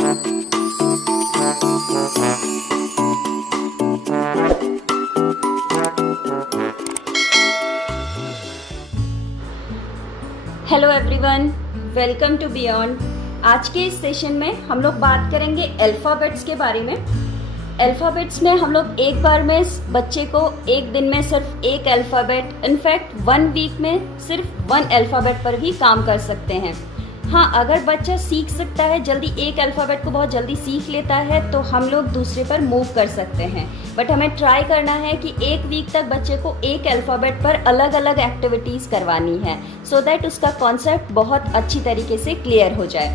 Hello everyone, welcome to beyond. आज के इस सेशन में हम लोग बात करेंगे अल्फ़ाबेट्स के बारे में। अल्फ़ाबेट्स में हम लोग एक बार में बच्चे को एक दिन में सिर्फ एक अल्फ़ाबेट, इनफैक्ट 1 वीक में सिर्फ 1 अल्फ़ाबेट पर भी काम कर सकते हैं। हाँ, अगर बच्चा सीख सकता है, जल्दी एक अल्फ़ाबेट को बहुत जल्दी सीख लेता है, तो हम लोग दूसरे पर मूव कर सकते हैं। बट हमें ट्राई करना है कि 1 वीक तक बच्चे को एक अल्फ़ाबेट पर अलग अलग एक्टिविटीज़ करवानी है, सो दैट उसका कॉन्सेप्ट बहुत अच्छी तरीके से क्लियर हो जाए।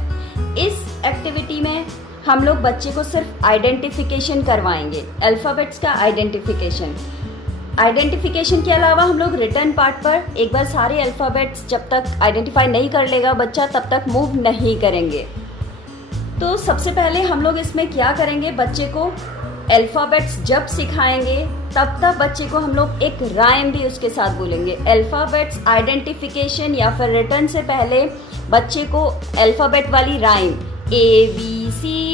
इस एक्टिविटी में हम लोग बच्चे को सिर्फ आइडेंटिफिकेशन करवाएंगे, अल्फ़ाबेट्स का आइडेंटिफिकेशन के अलावा हम लोग रिटर्न पार्ट पर एक बार सारे अल्फ़ाबेट्स जब तक आइडेंटिफाई नहीं कर लेगा बच्चा, तब तक मूव नहीं करेंगे। तो सबसे पहले हम लोग इसमें क्या करेंगे, बच्चे को अल्फ़ाबेट्स जब सिखाएंगे तब बच्चे को हम लोग एक राइम भी उसके साथ बोलेंगे। अल्फ़ाबेट्स आइडेंटिफिकेशन या फिर रिटर्न से पहले बच्चे को अल्फ़ाबेट वाली राइम ABCDEFG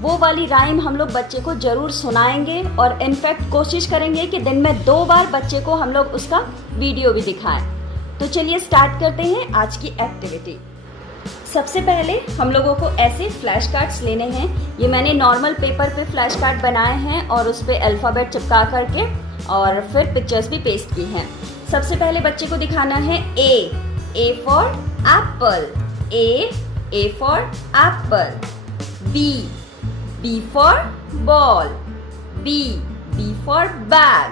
वो वाली राइम हम लोग बच्चे को ज़रूर सुनाएंगे, और इनफैक्ट कोशिश करेंगे कि दिन में 2 बार बच्चे को हम लोग उसका वीडियो भी दिखाएं। तो चलिए स्टार्ट करते हैं आज की एक्टिविटी। सबसे पहले हम लोगों को ऐसे फ्लैश कार्ड्स लेने हैं। ये मैंने नॉर्मल पेपर पे फ्लैश कार्ड बनाए हैं और उस पर अल्फ़ाबेट चिपका करके और फिर पिक्चर्स भी पेस्ट की हैं। सबसे पहले बच्चे को दिखाना है A for apple, A for apple. B for ball, B for bag.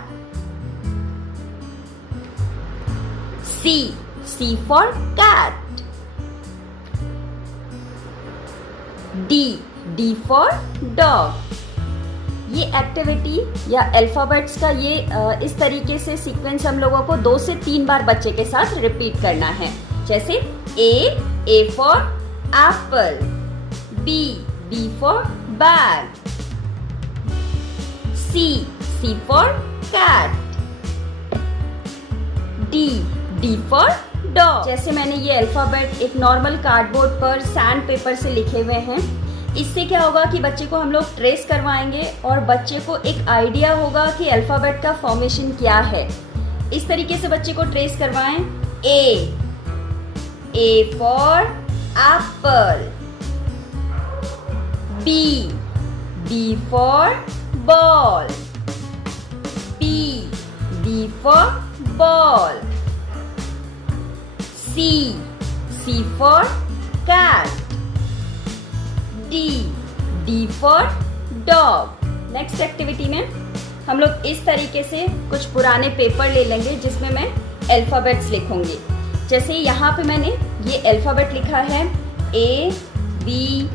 C for cat. D for dog. ये एक्टिविटी या अल्फ़ाबेट्स का ये इस तरीके से सीक्वेंस हम लोगों को 2 से 3 बार बच्चे के साथ रिपीट करना है। जैसे A for apple, B for bag, C for cat, D for dog. जैसे मैंने ये अल्फ़ाबेट एक नॉर्मल कार्डबोर्ड पर सैंड पेपर से लिखे हुए हैं। इससे क्या होगा कि बच्चे को हम लोग ट्रेस करवाएंगे और बच्चे को एक आइडिया होगा कि अल्फ़ाबेट का फॉर्मेशन क्या है। इस तरीके से बच्चे को ट्रेस करवाएं। A for apple, B for ball, B for ball, C for cat, D for dog. Next activity में हम लोग इस तरीके से कुछ पुराने पेपर ले लेंगे जिसमें मैं अल्फ़ाबेट्स लिखूंगी। जैसे यहाँ पे मैंने ये अल्फ़ाबेट लिखा है ABCD।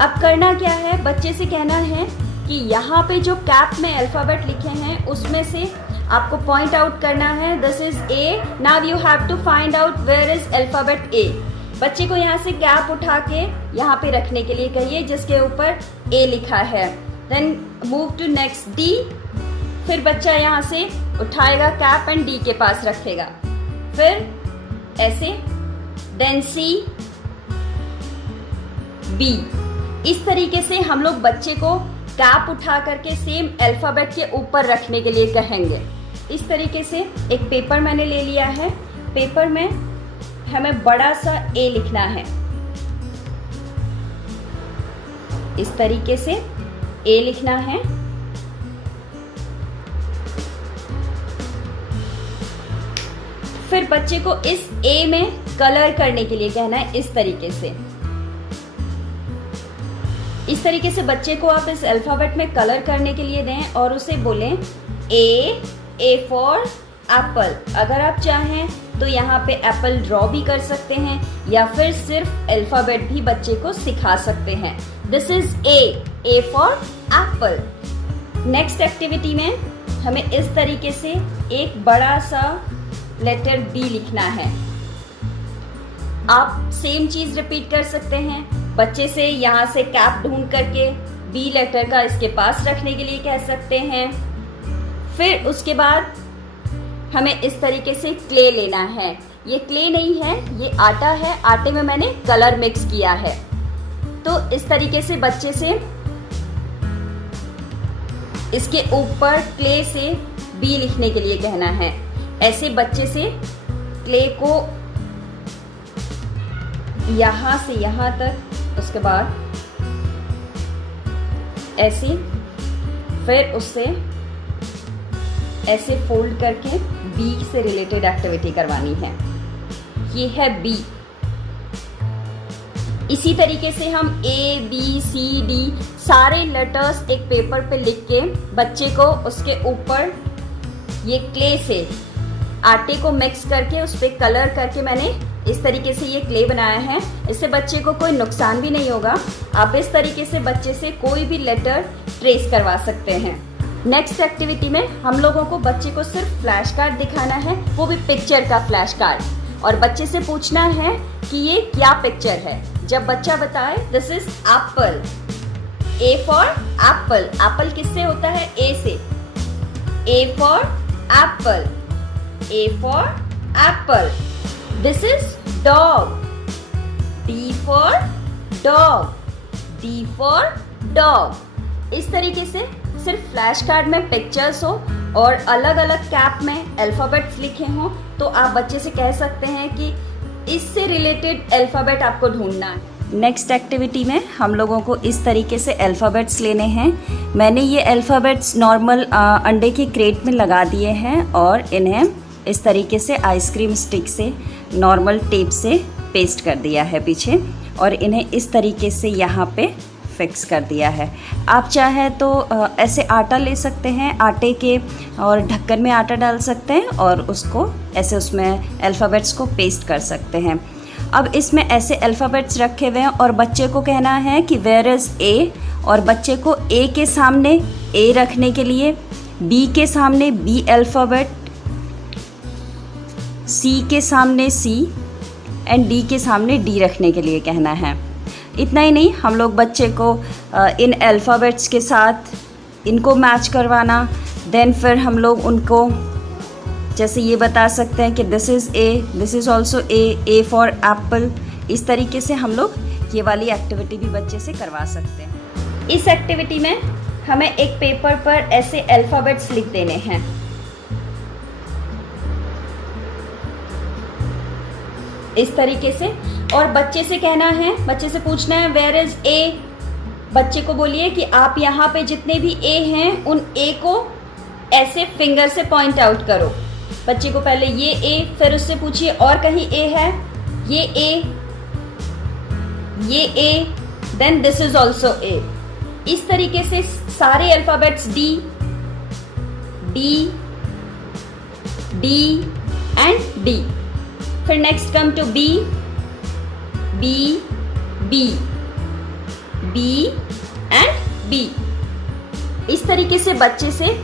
अब करना क्या है, बच्चे से कहना है कि यहाँ पे जो कैप में अल्फ़ाबेट लिखे हैं उसमें से आपको पॉइंट आउट करना है, this is A, now you have to find out where is alphabet A। बच्चे को यहाँ से कैप उठा के यहाँ पे रखने के लिए कहिए जिसके ऊपर A लिखा है। Then move to next D। फिर बच्चा यहाँ से उठाएगा कैप एंड D के पास रखेगा, फिर ऐसे, देन C, B। इस तरीके से हम लोग बच्चे को कैप उठा करके सेम अल्फ़ाबेट के ऊपर रखने के लिए कहेंगे। इस तरीके से एक पेपर मैंने ले लिया है। पेपर में हमें बड़ा सा A लिखना है। इस तरीके से A लिखना है। फिर बच्चे को इस A में कलर करने के लिए कहना है, इस तरीके से। इस तरीके से बच्चे को आप इस अल्फ़ाबेट में कलर करने के लिए दें और उसे बोलें A फॉर एप्पल। अगर आप चाहें तो यहाँ पे एप्पल ड्रॉ भी कर सकते हैं या फिर सिर्फ अल्फ़ाबेट भी बच्चे को सिखा सकते हैं। This is A for Apple. Next activity में हमें इस तरीके से एक बड़ा सा लेटर B लिखना है। आप सेम चीज़ रिपीट कर सकते हैं। बच्चे से यहाँ से कैप ढूंढ करके B लेटर का इसके पास रखने के लिए कह सकते हैं। फिर उसके बाद हमें इस तरीके से क्ले लेना है। ये क्ले नहीं है, ये आटा है, आटे में मैंने कलर मिक्स किया है। तो इस तरीके से बच्चे से इसके ऊपर क्ले से बी लिखने के लिए कहना है। ऐसे बच्चे से क्ले को यहां से यहां तक, उसके बाद ऐसे, फिर उससे ऐसे फोल्ड करके बी से रिलेटेड एक्टिविटी करवानी है। ये है बी। इसी तरीके से हम ए बी सी डी सारे लेटर्स एक पेपर पे लिख के बच्चे को उसके ऊपर ये क्ले से आटे को मिक्स करके उस पर कलर करके मैंने इस तरीके से ये क्ले बनाया है। इससे बच्चे को कोई नुकसान भी नहीं होगा। आप इस तरीके से बच्चे से कोई भी लेटर ट्रेस करवा सकते हैं। नेक्स्ट एक्टिविटी में हम लोगों को बच्चे को सिर्फ फ्लैश कार्ड दिखाना है, वो भी पिक्चर का फ्लैश कार्ड, और बच्चे से पूछना है कि ये क्या पिक्चर है। जब बच्चा बताए this is Apple, A for Apple, Apple किससे होता है? ए से। ए for Apple, A for Apple. This is dog, D for dog, D for dog. इस तरीके से सिर्फ फ्लैश कार्ड में पिक्चर्स हो और अलग अलग कैप में अल्फाबेट्स लिखे हों, तो आप बच्चे से कह सकते हैं कि इससे रिलेटेड अल्फाबेट आपको ढूंढना है। नेक्स्ट एक्टिविटी में हम लोगों को इस तरीके से अल्फ़ाबेट्स लेने हैं। मैंने ये अल्फ़ाबेट्स नॉर्मल अंडे के क्रेट में लगा दिए हैं और इन्हें इस तरीके से आइसक्रीम स्टिक से नॉर्मल टेप से पेस्ट कर दिया है पीछे, और इन्हें इस तरीके से यहाँ पे फिक्स कर दिया है। आप चाहे तो ऐसे आटा ले सकते हैं, आटे के और ढक्कन में आटा डाल सकते हैं और उसको ऐसे उसमें अल्फ़ाबेट्स को पेस्ट कर सकते हैं। अब इसमें ऐसे अल्फ़ाबेट्स रखे हुए हैं और बच्चे को कहना है कि वेयर इज़ ए, और बच्चे को ए के सामने ए रखने के लिए, बी के सामने बी अल्फ़ाबेट, सी के सामने सी एंड डी के सामने डी रखने के लिए कहना है। इतना ही नहीं, हम लोग बच्चे को इन अल्फ़ाबेट्स के साथ इनको मैच करवाना, देन फिर हम लोग उनको जैसे ये बता सकते हैं कि this is a, this is also a for Apple. इस तरीके से हम लोग ये वाली एक्टिविटी भी बच्चे से करवा सकते हैं। इस एक्टिविटी में हमें एक पेपर पर ऐसे अल्फ़ाबेट्स लिख देने हैं। इस तरीके से, और बच्चे से कहना है, बच्चे से पूछना है वेयर इज ए। बच्चे को बोलिए कि आप यहाँ पे जितने भी ए हैं उन ए को ऐसे फिंगर से पॉइंट आउट करो। बच्चे को पहले ये ए, फिर उससे पूछिए और कहीं ए है, ये ए, ये A, then this is also A. इस तरीके से सारे alphabets D, D, D and D. फिर next come to B, B, B, B and B. इस तरीके से बच्चे से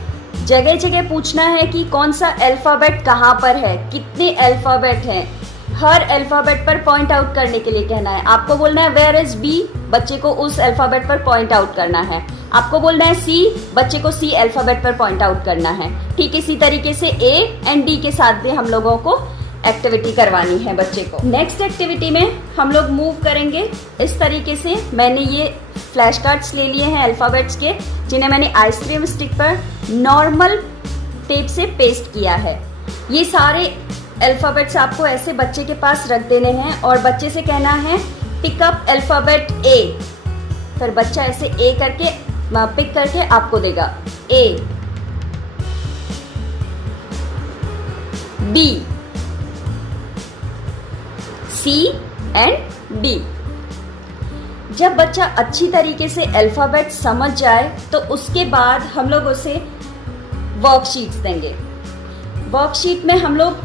जगह जगह पूछना है कि कौन सा अल्फ़ाबेट कहाँ पर है, कितने अल्फ़ाबेट हैं। हर अल्फ़ाबेट पर पॉइंट आउट करने के लिए कहना है। आपको बोलना है वेयर इज बी, बच्चे को उस अल्फ़ाबेट पर पॉइंट आउट करना है। आपको बोलना है सी, बच्चे को सी अल्फ़ाबेट पर पॉइंट आउट करना है। ठीक इसी तरीके से ए एंड डी के साथ भी हम लोगों को एक्टिविटी करवानी है बच्चे को। नेक्स्ट एक्टिविटी में हम लोग मूव करेंगे इस तरीके से। मैंने ये फ्लैश कार्ड्स ले लिए हैं अल्फ़ाबेट्स के, जिन्हें मैंने आइसक्रीम स्टिक पर नॉर्मल टेप से पेस्ट किया है। ये सारे अल्फ़ाबेट्स आपको ऐसे बच्चे के पास रख देने हैं और बच्चे से कहना है पिक अप अल्फ़ाबेट ए। फिर बच्चा ऐसे ए करके पिक करके आपको देगा। ए, बी, सी एंड डी। जब बच्चा अच्छी तरीके से अल्फ़ाबेट समझ जाए तो उसके बाद हम लोग उसे वर्कशीट्स देंगे। वर्कशीट में हम लोग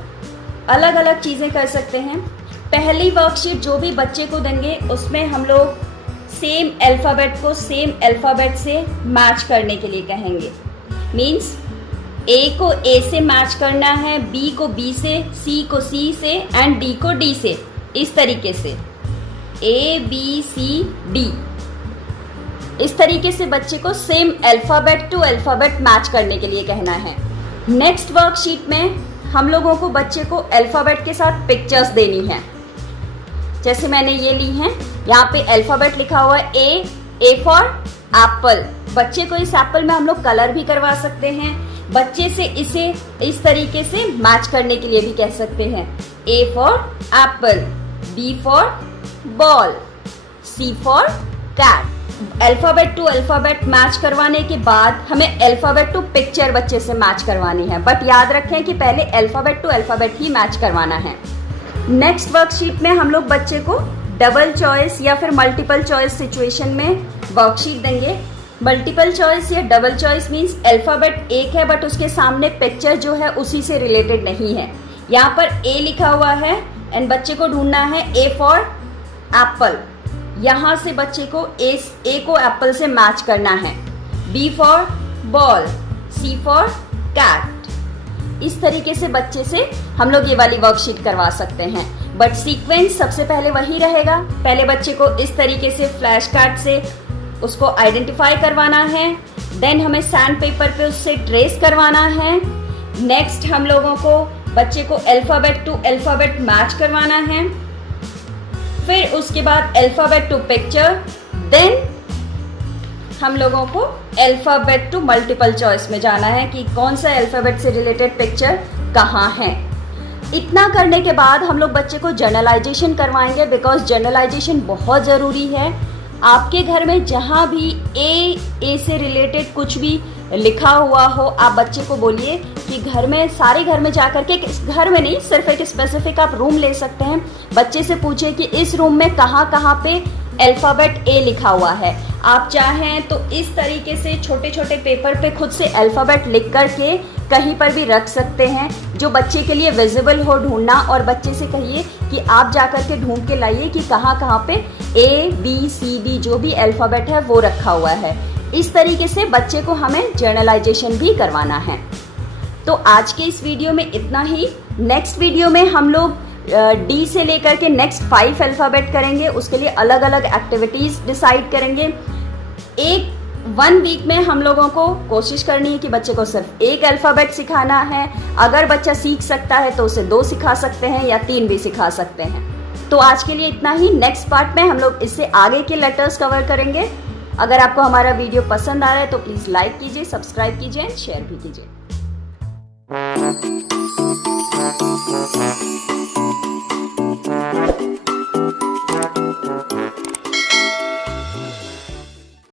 अलग अलग चीज़ें कर सकते हैं। पहली वर्कशीट जो भी बच्चे को देंगे उसमें हम लोग सेम अल्फ़ाबेट को सेम अल्फ़ाबेट से मैच करने के लिए कहेंगे। मीन्स ए को ए से मैच करना है, बी को बी से, सी को सी से एंड डी को डी से। इस तरीके से ए बी सी डी। इस तरीके से बच्चे को same alphabet to alphabet match करने के लिए कहना है। नेक्स्ट वर्कशीट में हम लोगों को बच्चे को अल्फ़ाबेट के साथ पिक्चर्स देनी है। जैसे मैंने ये ली हैं, यहाँ पे अल्फ़ाबेट लिखा हुआ है ए फॉर एप्पल। बच्चे को इस एप्पल में हम लोग कलर भी करवा सकते हैं। बच्चे से इसे इस तरीके से मैच करने के लिए भी कह सकते हैं। A for apple, B for ball, C for cat. Alphabet to alphabet match करवाने के बाद हमें अल्फ़ाबेट टू पिक्चर बच्चे से मैच करवानी है, बट याद रखें कि पहले अल्फ़ाबेट टू अल्फ़ाबेट ही मैच करवाना है। नेक्स्ट वर्कशीट में हम लोग बच्चे को डबल चॉइस या फिर मल्टीपल चॉइस सिचुएशन में वर्कशीट देंगे। मल्टीपल चॉइस या डबल चॉइस मीन्स अल्फ़ाबेट एक है बट उसके सामने पिक्चर जो है उसी से रिलेटेड नहीं है। यहाँ पर ए लिखा हुआ है एंड बच्चे को ढूंढना है ए फॉर एप्पल। यहाँ से बच्चे को ए को एप्पल से मैच करना है। B for ball, C for cat. इस तरीके से बच्चे से हम लोग ये वाली वर्कशीट करवा सकते हैं, बट सीक्वेंस सबसे पहले वही रहेगा। पहले बच्चे को इस तरीके से फ्लैश कार्ड से उसको आइडेंटिफाई करवाना है, देन हमें सैंड पेपर पे उससे ट्रेस करवाना है। नेक्स्ट हम लोगों को बच्चे को अल्फ़ाबेट टू अल्फ़ाबेट मैच करवाना है, फिर उसके बाद अल्फ़ाबेट टू पिक्चर, देन हम लोगों को अल्फ़ाबेट टू मल्टीपल चॉइस में जाना है कि कौन सा अल्फ़ाबेट से रिलेटेड पिक्चर कहाँ है। इतना करने के बाद हम लोग बच्चे को जनरलाइजेशन करवाएंगे, बिकॉज जनरलाइजेशन बहुत ज़रूरी है। आपके घर में जहाँ भी ए से रिलेटेड कुछ भी लिखा हुआ हो, आप बच्चे को बोलिए कि घर में सारे घर में जाकर के, घर में नहीं सिर्फ एक स्पेसिफिक आप रूम ले सकते हैं, बच्चे से पूछिए कि इस रूम में कहाँ कहाँ पे अल्फ़ाबेट ए लिखा हुआ है। आप चाहें तो इस तरीके से छोटे छोटे पेपर पे खुद से अल्फ़ाबेट लिख कर के कहीं पर भी रख सकते हैं, जो बच्चे के लिए विजिबल हो ढूंढना, और बच्चे से कहिए कि आप जाकर के ढूंढ के लाइए कि कहाँ कहाँ पे ए बी सी डी जो भी अल्फ़ाबेट है वो रखा हुआ है। इस तरीके से बच्चे को हमें जर्नलाइजेशन भी करवाना है। तो आज के इस वीडियो में इतना ही। नेक्स्ट वीडियो में हम लोग डी से लेकर के नेक्स्ट 5 अल्फ़ाबेट करेंगे। उसके लिए अलग अलग एक्टिविटीज़ डिसाइड करेंगे। 1 वीक में हम लोगों को कोशिश करनी है कि बच्चे को सिर्फ 1 अल्फ़ाबेट सिखाना है। अगर बच्चा सीख सकता है तो उसे 2 सिखा सकते हैं या 3 भी सिखा सकते हैं। तो आज के लिए इतना ही। नेक्स्ट पार्ट में हम लोग इससे आगे के लेटर्स कवर करेंगे। अगर आपको हमारा वीडियो पसंद आ रहा है तो प्लीज़ लाइक कीजिए, सब्सक्राइब कीजिए एंड शेयर भी कीजिए।